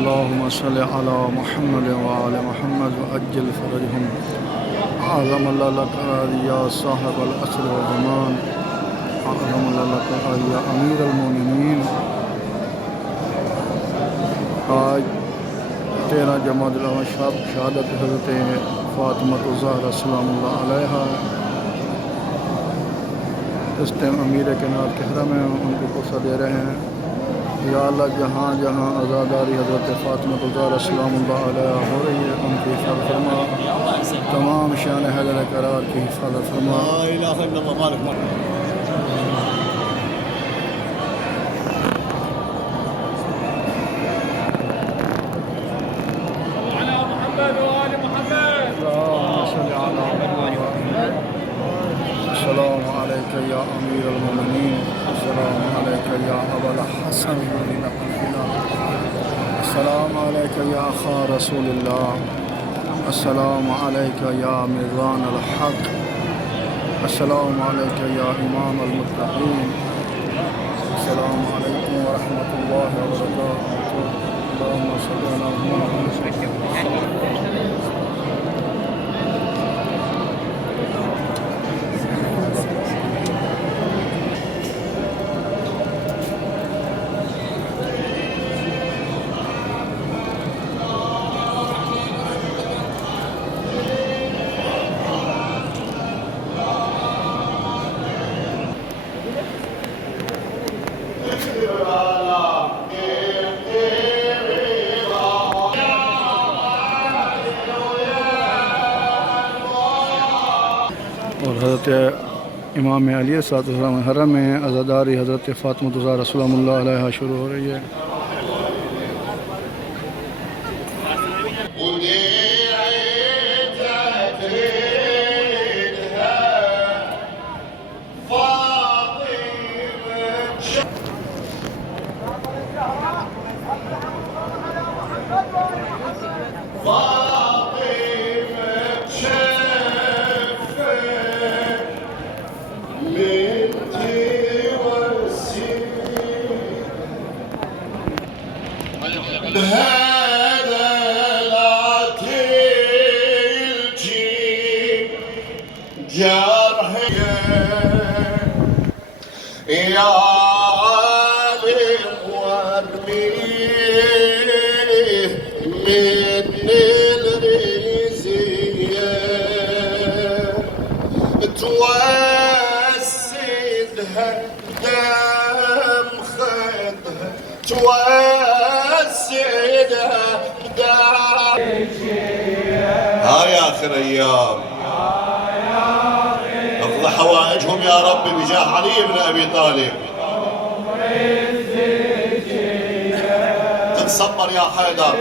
اللهم صل على محمد وآل محمد وأجل فرجهم. أعظم الله لك يا صاحب الأسر والزمان، أعظم الله لك يا أمير المؤمنين. आज 13 जमादुल अव्वल शहादत हज़रत फ़ातिमा ज़हरा सलामुल्लाह अलैहा इस टाइम अमीर कायनात के हरम में उनको पुरसा दे रहे हैं। या अल्लाह जहाँ जहाँ आज़ादारी हज़रत फ़ातिमा ज़हरा सलामुल्लाह अलैहा हो रही है उनकी हिफाज़त फरमा, तमाम शान हैदर करार की हिफाज़त फरमा। अस्सलामु अलैका या अमीर अल-मोमिनीन, अस्सलामु अलैका या अबल हसन बिन अब्दुल्लाह, अस्सलामु अलैका या अखा रसूलिल्लाह, अस्सलामु अलैका या मिज़ान अल-हक़, अस्सलामु अलैका या इमाम अल-मुत्तक़ीन, अस्सलामु अलैकुम व रहमतुल्लाहि व बरकातुहू। अल्लाहुम्मा सल्लि अला मुहम्मद। और हज़रत इमाम अली सल्लल्लाहु अलैहि हरम में अज़ादारी हज़रत फ़ातिमा ज़हरा सलामुल्लाह अलैहा शुरू हो रही है। بهذا العتيل جيب جرحي يا عالم وارميه من الرزية توسدها دم خدها توسدها هاي آخر أيام اقضي حوائجهم يا رب بجاه علي بن أبي طالب. تتصبر يا حيدر،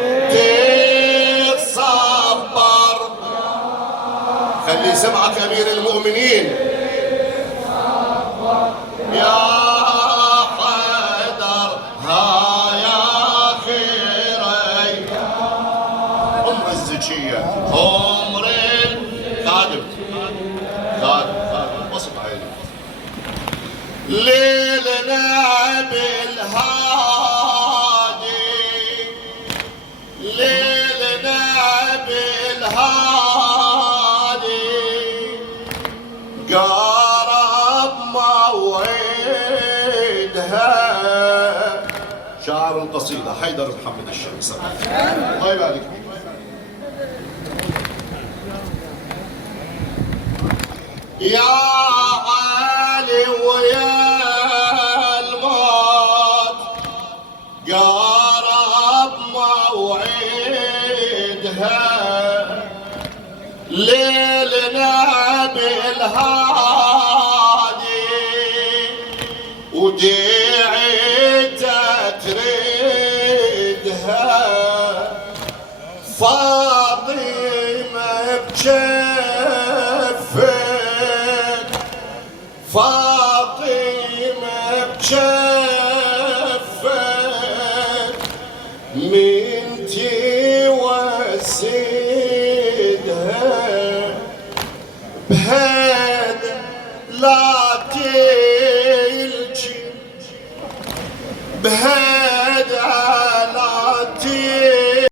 تتصبر، خلي سمعك أمير المؤمنين يا حيدر. هاي آخر أم الزكية عمر الخادم بسط عيني ليلنا بالهادي، ليلنا بالهادي قارب موعدها. شاعر القصيدة حيدر محمد الشمس الله يبارك فيك. يا علي ويا الموت قارب موعدها، ليلنا بالهادي وديعته تريدها. فاطمة بجفك، فاطمة بجفك من